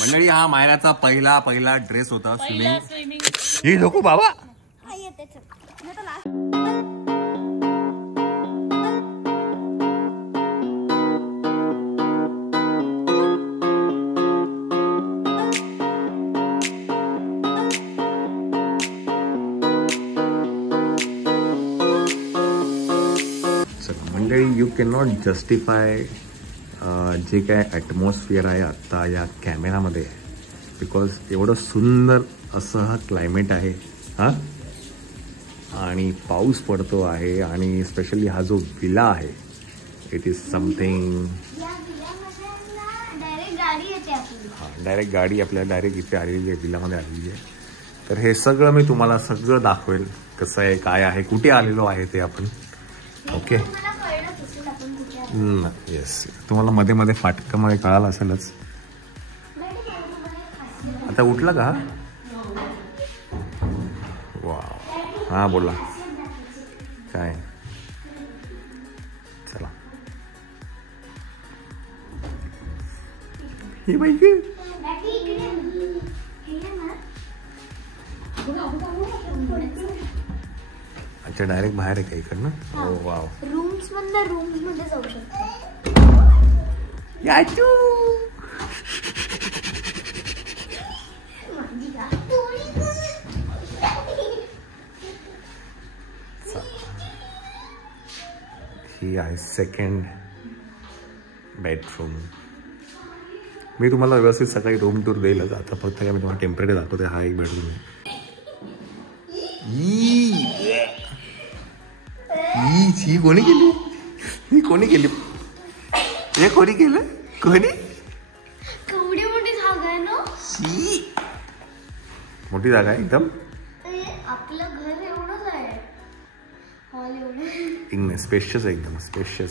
मंडळी हा मायराचा पहिला ड्रेस होता स्विमिंग. हे नको बाबा. मंडळी यू कॅन नॉट जस्टिफाय जे काय ॲटमॉस्फिअर आहे आत्ता या कॅमेरामध्ये बिकॉज एवढं सुंदर असं हा क्लायमेट आहे हां. आणि पाऊस पडतो आहे आणि स्पेशली हा जो विला आहे इट इज समथिंग. हां डायरेक्ट गाडी आपल्या डायरेक्ट इथे आलेली आहे, विलामध्ये आलेली आहे. तर हे सगळं मी तुम्हाला सगळं दाखवेल कसं आहे काय आहे कुठे आलेलो आहे ते आपण. ओके येस तुम्हाला मध्ये मध्ये फाटकामध्ये कळालं असेलच. आता उठला का? वा हां बोला काय चला ही बाई अच्छा डायरेक्ट बाहेर आहे का इकडनं? हो वाव. रूम्स मध्ये जाऊ शकतो. याचू ही आहे सेकंड बेडरूम. मी तुम्हाला व्यवस्थित सकाळी रूम टूर देईलच. आता फक्त काय मी तुम्हाला टेम्परेरी दाखवते. हा एक बेडरूम आहे. ही कोणी केली? ही कोणी केली? हे कोणी केलं? कोणी? केवढी मोठी जागा आहे ना. मोठी जागा आहे एकदम. आपलं घर एवढंच आहे. हॉल एवढं एकदम स्पेशियस आहे एकदम स्पेशियस.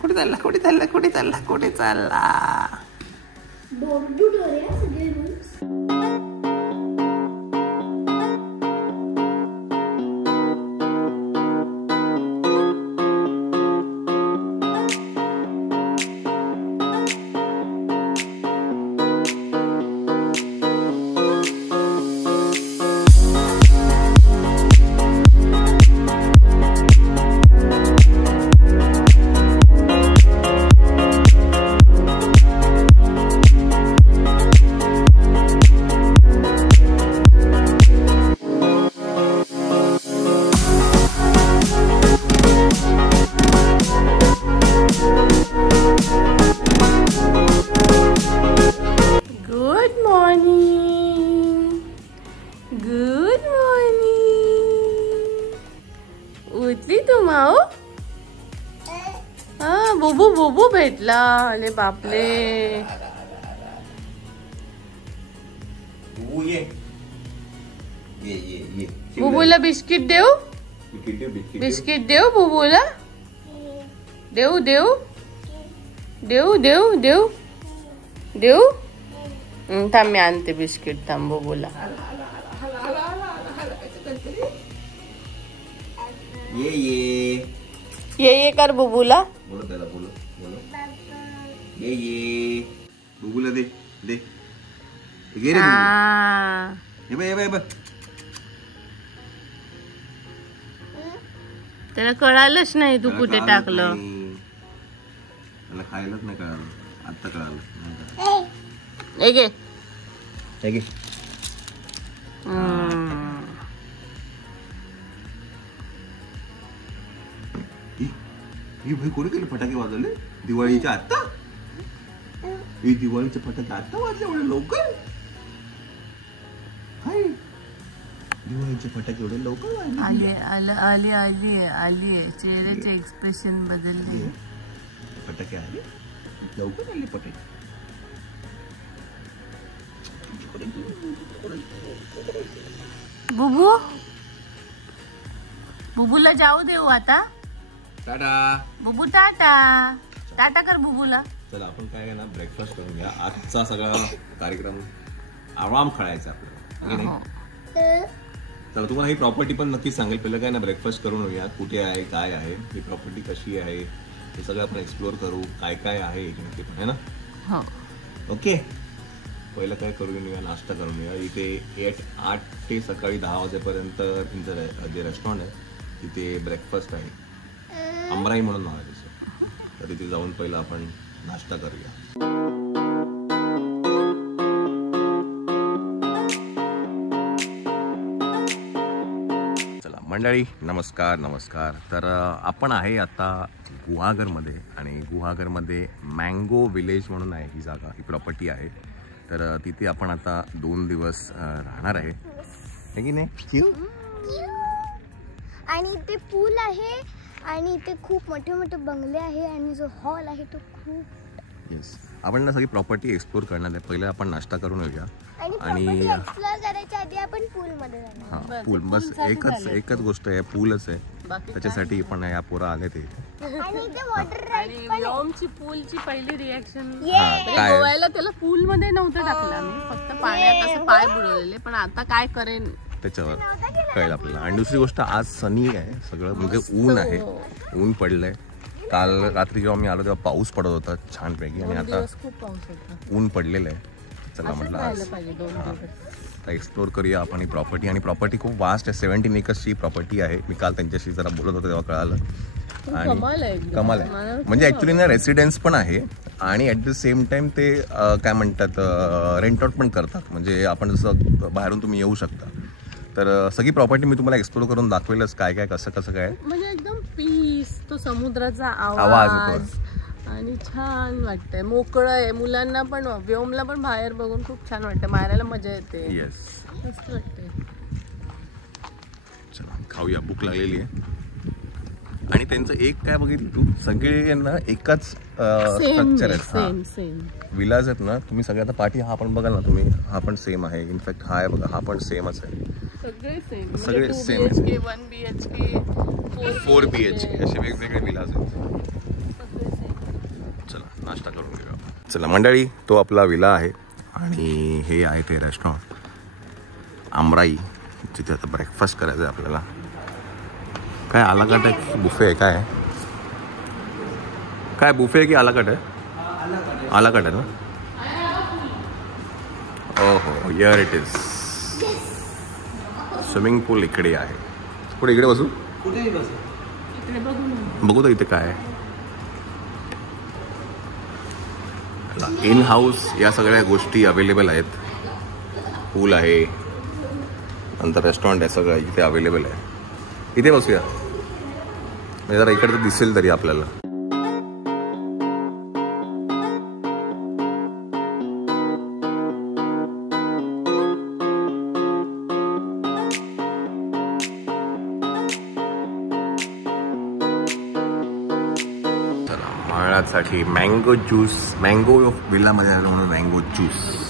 कुठे चालला कुठे चालला कुठे चालला कुठे चालला? डोर टू डोर आहे सगळे रूम्स. बुबू बुबू भेटला. अरे बापले. बुबूला बिस्किट देऊ. बिस्किट देऊ बुबूला. देऊ देऊ देऊ देऊ देऊ देऊ. थांब मी आणते बिस्किट. थांब बुबूला. ये कर बुबूला. बोलो त्याला बोलो बोलो. ये बुबूला दे दे. घे रे हे बघ हे बघ हे बघ. त्याला कळालंच नाही तू कुठे टाकलं. त्याला खायलाच नाही कळालं. आता कळालं. हे घे हे घे. ही भाई कोणी केले फटाके वाजवले दिवाळीच्या आता? ही दिवाळीचे फटाके आता वाजले एवढे लवकर? काय दिवाळीचे फटाके एवढे लवकर वाजले? आली आली आली. चेहऱ्याचे एक्सप्रेशन बदलले. फटाके आले लवकर आले फटाके. बुबू बुबूला जाऊ देऊ आता. टाटा बुबू. टाटा टाटा कर बुबूला. चला आपण काय ना ब्रेकफास्ट करून घ्या. आजचा सगळा कार्यक्रम आराम खेळायचा आपल्याला. तर तुम्हाला ही प्रॉपर्टी पण नक्की सांगेल. पहिलं काय ना, ब्रेकफास्ट करून येऊया, कुठे आहे, काय आहे, ही प्रॉपर्टी कशी आहे, हे सगळं आपण एक्सप्लोर करू, काय काय आहे इकडे पण, है ना. हो. ओके, पहिलं काय करून येऊया, नाश्ता करून येऊया. इथे 8 ते सकाळी 10 वाजेपर्यंत तुमचं जे रेस्टॉरंट आहे तिथे ब्रेकफास्ट आहे. अमराई म्हणून नाव आहे तिचं. तर तिथे जाऊन पहिलं आपण नाश्ता करूया. चला मंडळी, नमस्कार नमस्कार. तर आपण आहे आता गुहागरमध्ये, आणि गुहागरमध्ये मँगो विलेज म्हणून आहे ही जागा, ही प्रॉपर्टी आहे. तर तिथे आपण आता 2 दिवस राहणार आहे, है की नाही. आणि इथे पूल आहे, आणि इथे खूप मोठे मोठे बंगले आहे, आणि जो हॉल आहे तो खूप. येस, आपण ना सगळी प्रॉपर्टी एक्सप्लोर करणार आहे. पहिले आपण नाश्ता करून येऊया, आणि एक्सप्लोर करायच्या आधी आपण पूल मध्ये जाणार. हां, पूल बस एकच गोष्ट आहे, पूलच आहे. त्याच्यासाठी पण या पोरा आले ते. आणि इथे वॉटर राईड आणि व्योमची पूलची पहिली रिॲक्शन, काय गोव्याला त्याला पूल मध्ये नव्हतं टाकलं मी, फक्त पाण्यात असं पाय बुडवलेले. पण आता काय करेन त्याच्यावर कळलं आपल्याला. आणि दुसरी गोष्ट, आज सनी आहे सगळं, म्हणजे ऊन आहे, ऊन पडलंय. काल रात्री जेव्हा मी आलो तेव्हा पाऊस पडत होता छानपैकी, आणि आता खूप पाऊस होता. ऊन पडलेलं आहे. चला म्हटलं आज एक्सप्लोर करूया आपण ही प्रॉपर्टी. आणि प्रॉपर्टी खूप वास्ट आहे, 17 एकर्सची प्रॉपर्टी आहे. मी काल त्यांच्याशी जरा बोलत होतो तेव्हा कळालं. आणि कमाल आहे, म्हणजे ऍक्च्युली ना रेसिडेन्स पण आहे, आणि ऍट द सेम टाइम ते काय म्हणतात, रेंट आउट पण करतात. म्हणजे आपण जसं बाहेरून तुम्ही येऊ शकता. तर सगळी प्रॉपर्टी मी तुम्हाला एक्सप्लोर करून दाखवेलच, काय काय कसं कसं काय. म्हणजे एकदम पीस, तो समुद्राचा आवाज आवाज, आणि छान वाटतंय, मोकळं आहे. मुलांना पण, व्योमला पण बाहेर बघून खूप छान वाटतं, मारायला मजा येते. येस, मस्त वाटतंय. चला खाऊया, भूक लागलेली आहे. आणि त्यांचं एक काय बघितलं तू, सगळे ना एकाच स्ट्रक्चर आहेत, सेम विलाज आहेत ना. तुम्ही सगळे आता पाठी हा पण बघाल ना तुम्ही, हा पण सेम आहे. इनफॅक्ट हा आहे बघा, हा पण सेमच आहे. सगळे सेम आहे. 1 BHK 4 BHK असे वेगवेगळे विलाज आहेत. चला नाश्ता करून घेऊया. चला मंडळी, तो आपला विला आहे, आणि हे आहे ते रेस्टॉरंट अमराई, जिथे आता ब्रेकफास्ट करायचं आहे आपल्याला. काय आलाकट आहे, बुफे आहे, काय काय बुफे आहे की आलाकट आहे? आलाकट आहे ना. ओहो, हिअर इट इज. स्विमिंग पूल इकडे आहे. पुढे इकडे बसू, बघू तर इथे काय आहे. इन हाऊस या सगळ्या गोष्टी अवेलेबल आहेत. पूल आहे, नंतर रेस्टॉरंट आहे, सगळं इथे अवेलेबल आहे. इथे बसूया, म्हणजे जरा इकडे दिसेल तरी आपल्याला. चला, माळासाठी मँगो ज्यूस, मँगो विलामध्ये आलो म्हणून मँगो ज्यूस.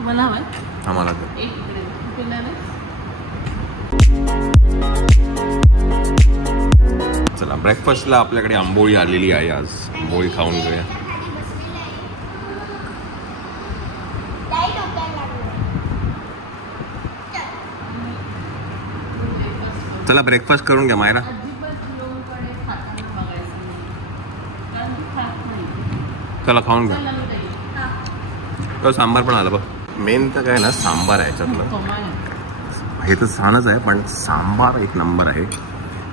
मला हवंय, आम्हाला चला ब्रेकफास्टला आपल्याकडे आंबोळी आलेली आहे. आज आंबोळी खाऊन घेऊया. चला ब्रेकफास्ट करून घ्या मायरा. चला खाऊन घ्या. तो सांबार पण आला बघ. मेन तर काय ना, सांबार आहे याच्यातलं. हे तर छानच आहे, पण सांबार एक नंबर आहे.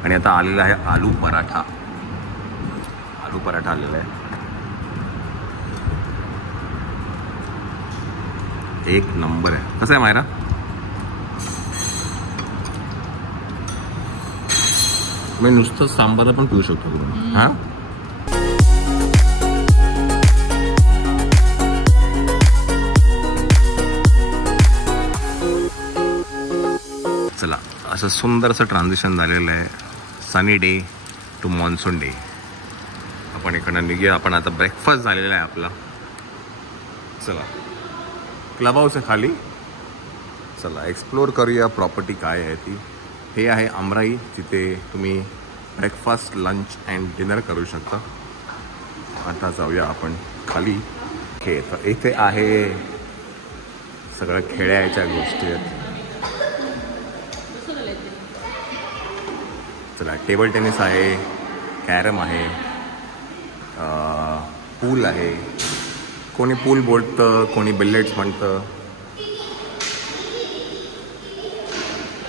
आणि आता आलेला आहे आलू पराठा. आलू पराठा आलेला आहे, एक नंबर आहे. कसं आहे मायरा? मी नुसतं सांबारला पण पिऊ शकतो तुम्ही. हां, चला, असं सुंदर असं ट्रान्झिशन झालेलं आहे. Sunny day to monsoon day. आपण इकडनं निघूया. आपण आता ब्रेकफास्ट झालेला आहे आपला. चला, क्लब हाऊस आहे खाली. चला एक्सप्लोर करूया प्रॉपर्टी काय आहे ती. हे आहे अमराई, जिथे तुम्ही ब्रेकफास्ट, लंच अँड डिनर करू शकता. आता जाऊया आपण खाली. हे तर इथे आहे सगळं खेळायच्या गोष्टी आहेत. चला, टेबल टेनिस आहे, कॅरम आहे, पूल आहे. कोणी पूल बोलतं, कोणी बिल्लेट्स म्हणतं.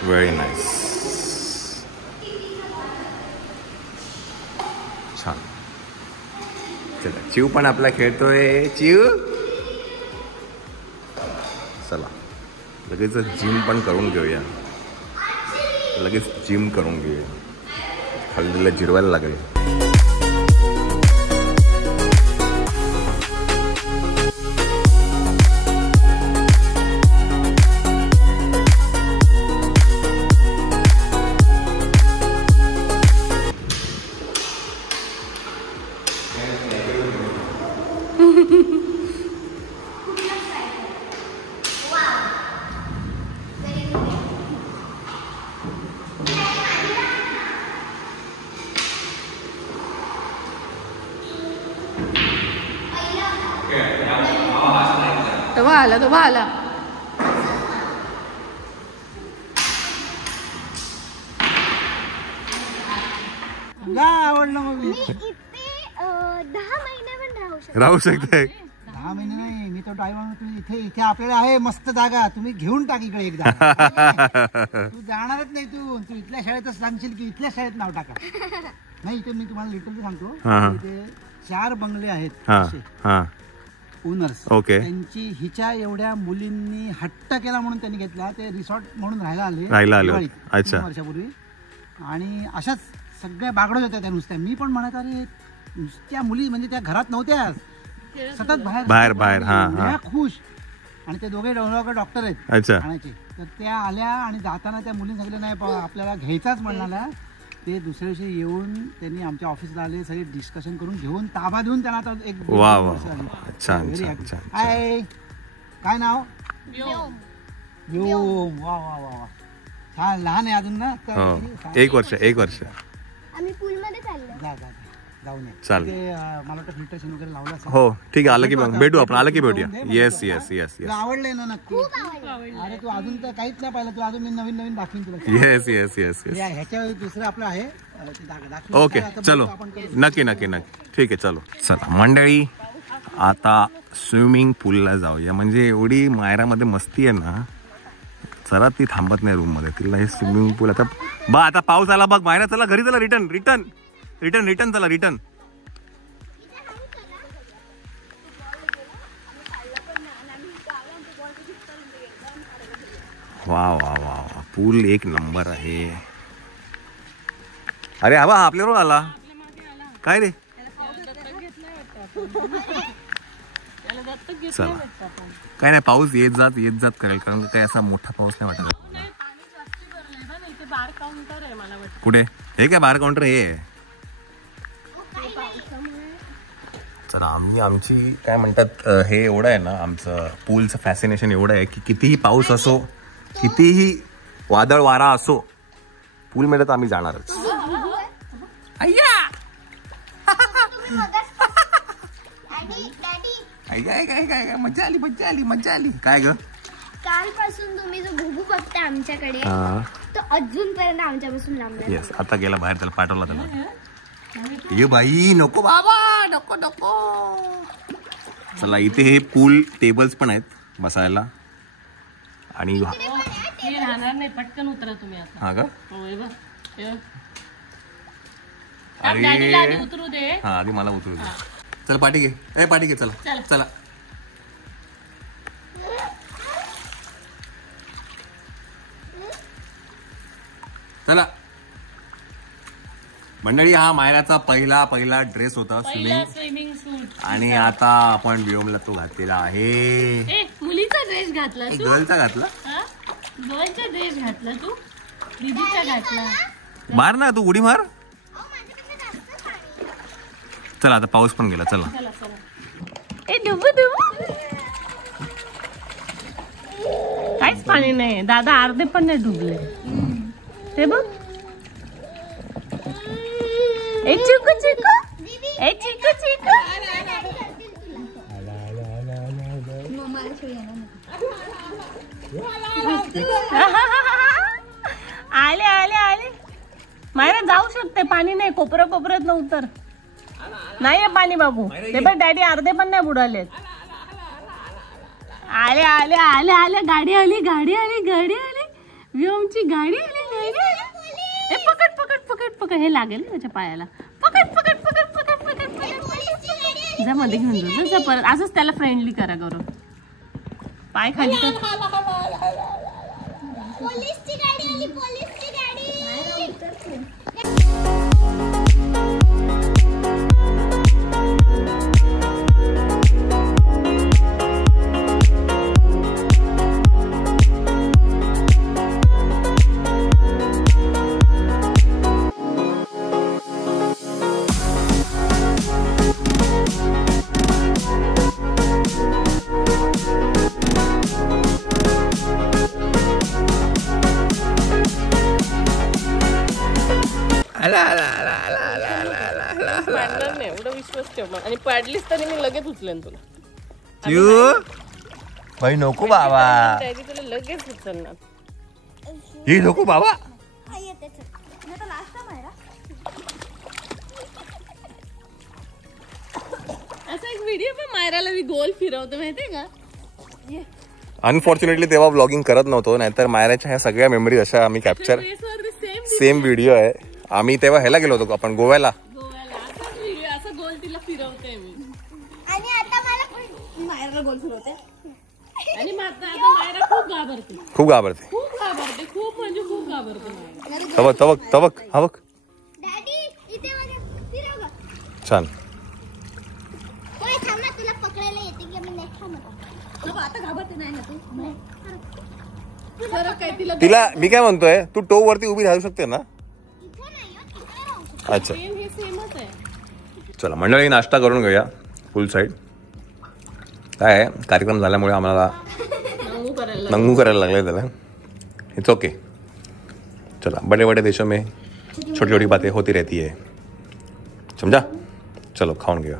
Very nice. छान. चला, चिव पण आपला खेळतोय. चिव, चला लगेच जिम पण करून घेऊया. लगेच जिम करून घेऊया. हल्दीला जिरवायला लागेल. तो आला. आवडलं मग मी इथे 10 महिने पण राहू शकते. 10 महिने नाही, मी तो ड्रायव्हर. तुम्ही इथे आपल्याला आहे मस्त जागा, तुम्ही घेऊन टाक इकडे एकदा. तू जाणारच नाही. तू इथल्या शाळेतच सांगशील की इथल्या शाळेत नाव टाका. नाही, इथे मी तुम्हाला लिटरली सांगतो, इथे 4 बंगले आहेत ओनर्स. ओके. त्यांची हिच्या एवढ्या मुलींनी हट्ट केला म्हणून त्यांनी घेतला. ते रिसॉर्ट म्हणून राहायला आले दिवाळीत. अच्छा. 3 वर्षापूर्वी. आणि अशाच सगळ्या बागडत होत्या त्या नुसत्या. मी पण म्हणत, अरे नुसत्या मुली म्हणजे त्या घरात नव्हत्या, सतत बाहेर खुश. आणि ते दोघे डॉक्टर आहेत ठाण्याचे. तर त्या आल्या आणि जाताना त्या मुलींनी सांगितलं नाही आपल्याला घ्यायचाच म्हणणाऱ्या. ते दुसऱ्या दिवशी येऊन त्यांनी आमच्या ऑफिसला आले, सगळे डिस्कशन करून घेऊन ताबा देऊन त्यांना आता एक काय नाव व्योम. वा वा वा वा, छान. लहान आहे अजून ना. 1 वर्ष. आम्ही पूल मध्ये चाललो. जाऊन चाल. मला वाटतं फिल्ट्रेशन वगैरे लावलं असेल. हो ठीक आहे. आलं की भेटू आपण. आलं की भेटूया. येस. तुला आवडलंय ना नक्की. अरे तू अजून तर काहीच नाही पाहिलं. तू अजून मी नवीन दाखवीन तुला. येस. ह्याच्या दुसरं आपलं आहे. ओके, चलो. नक्की. ठीक आहे, चलो. चला मंडळी, आता स्विमिंग पूलला जाऊया. म्हणजे एवढी मायरामध्ये मस्ती आहे ना, जरा ती थांबत नाही रूम मध्ये. तिला हे स्विमिंग पूल आता पाऊस आला बघ. मायरा चला घरी. चला रिटर्न चला. रिटर्न. वा. पूल 1 नंबर आहे. अरे हवा आपल्यावर आला काय रे. चला, काय नाही, पाऊस येत जात करेल. कारण काही असा मोठा पाऊस नाही वाटत. कुठे हे काय बार काउंटर हे. चला, आमची काय म्हणतात हे एवढं आहे ना, आमचं पूलचं फॅसिनेशन एवढं आहे की कितीही पाऊस असो, कितीही वादळ वारा असो, पूल मध्ये तर आम्ही जाणारच. काय मज्जा आली. काय ग, कालपासून तुम्ही जो घुगू बघता आमच्याकडे तो अजूनपर्यंत आमच्यापासून लांब. येस, आता गेला बाहेर. त्याला पाठवला त्याला. ये बाई नको बाबा, नको. चला, इथे हे पूल टेबल्स पण आहेत बसायला. आणि राहणार नाही, पटकन उतरा तुम्ही आता. हा का, अरे उतरू दे. हा, आधी मला उतरू दे. चल पाठी घे. चला. चला मंडळी, हा मायराचा पहिला ड्रेस होता स्विमिंग सूट. आणि आता आपण व्योमला तो घातलेला आहे. मुलीचा ड्रेस घातला तू, गर्लचा घातला. गर्लचा ड्रेस घातला तू, दीदीचा घातला. मार ना तू, उडी मार. चला, आता पाऊस पण गेला. चला. काहीच पाणी नाही दादा, अर्धे पण नाही डुबले. ते बघ, आले आले आले. मायरा जाऊ शकते, पाणी नाही. कोपऱ्यात न उतर. नाहीये पाणी बाबू. ते पण डॅडी अर्धे पण नाही बुडाले. आले आले आले आले. गाडी आली गाडी आली गाडी आली. व्योमची गाडी आली गाडी आली. पकड पकड पकड पकड. हे लागेल त्याच्या पायाला. पकड पकड पकड पकड पकड पकड. जा मध्ये घेऊन जा परत. असंच त्याला फ्रेंडली करा करून. पाय खाली तर. पोलीसची गाडी आली, पोलीसची गाडी. पाडणार नाही एवढा विश्वास ठेव. आणि पाडलीस तरी मी लगेच उचलेन तुला. भाई नको बाबा. डॅडी तुला लगेच उचलणार. ही नको बाबा. असा एक व्हिडिओ पण मायराला मी गोल फिरवतो माहितीये का. अनफॉर्च्युनेटली तेव्हा ब्लॉगिंग करत नव्हतो, नाहीतर मायराच्या ह्या सगळ्या मेमरीज अशा आम्ही कॅप्चर. सेम व्हिडिओ आहे. आम्ही तेव्हा ह्याला गेलो होतो आपण गोव्याला. असा गोल तिला फिरवते मी. आणि आता मला मायराला गोल फिरवते. आणि आता मायरा खूप घाबरते. खूप घाबरते. खूप घाबरते. खूप म्हणजे खूप घाबरते. तबक तबक तबक हा बघ. डॅडी इथे बघा, फिरव गं. छान. ओय थांब ना, तुला पकडायला येते की मी नाही थांबत. आता घाबरते नाही ना तू. काय तिला मी काय म्हणतोय, तू टो वरती उभी राहू शकते ना. अच्छा हे सेमच आहे. चला मंडळी, नाश्ता करून घेऊया फुल साईड. काय आहे, कार्यक्रम झाल्यामुळे आम्हाला नंगू करायला लागले त्याला. It's okay. चला, बड़े बड़े देशों में छोटी छोटी बातें होती रहती है, समजा. चलो खाऊन घेऊया.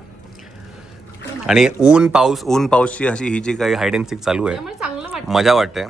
आणि ऊन पाऊसची अशी ही जी काही हाईड अँड सीक चालू आहे, चांगलं वाटतं. मजा वाटते.